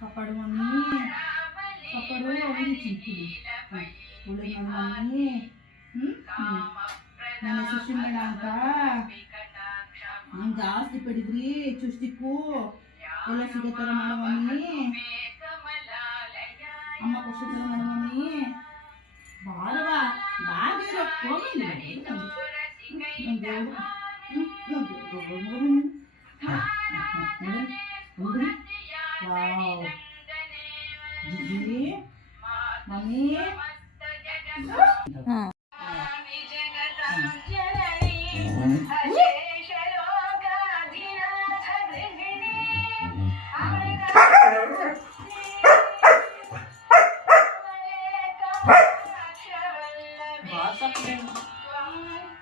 పప్పడు mummy పప్పడు అవి చింపులు ఇప్పుడు mummy ನನ್ನ ಶಿಕ್ಷಣ ಬೇಡ ಅಂತ ನಂಗೆ ಜಾಸ್ತಿ ಪಡಿದ್ರಿ ಚುಷ್ಟಿಕ್ಕು ಎಲ್ಲ ಸಿಗೋ ಥರ ಮಾಡೋ ಮಮ್ಮಿ ಅಮ್ಮ ಕೊಷ್ಟ ಥರ ಮಾಡೋ ಮಮ್ಮಿ ಬಾಳವ ಬಾಗಿರೋ ಹೋಗಿ వావ్ దిది మమ్మీ Thank you.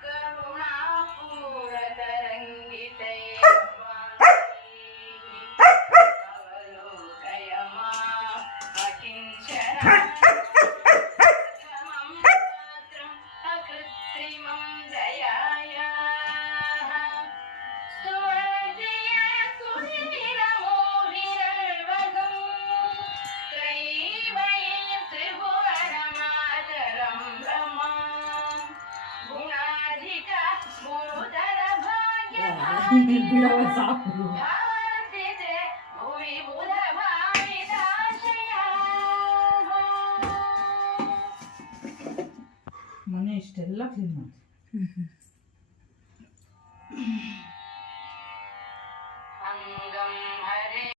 你不要我砸死我！ಮನೆ ಇಷ್ಟೆಲ್ಲ ಕ್ಲೀನ್ ಮಾಡಿ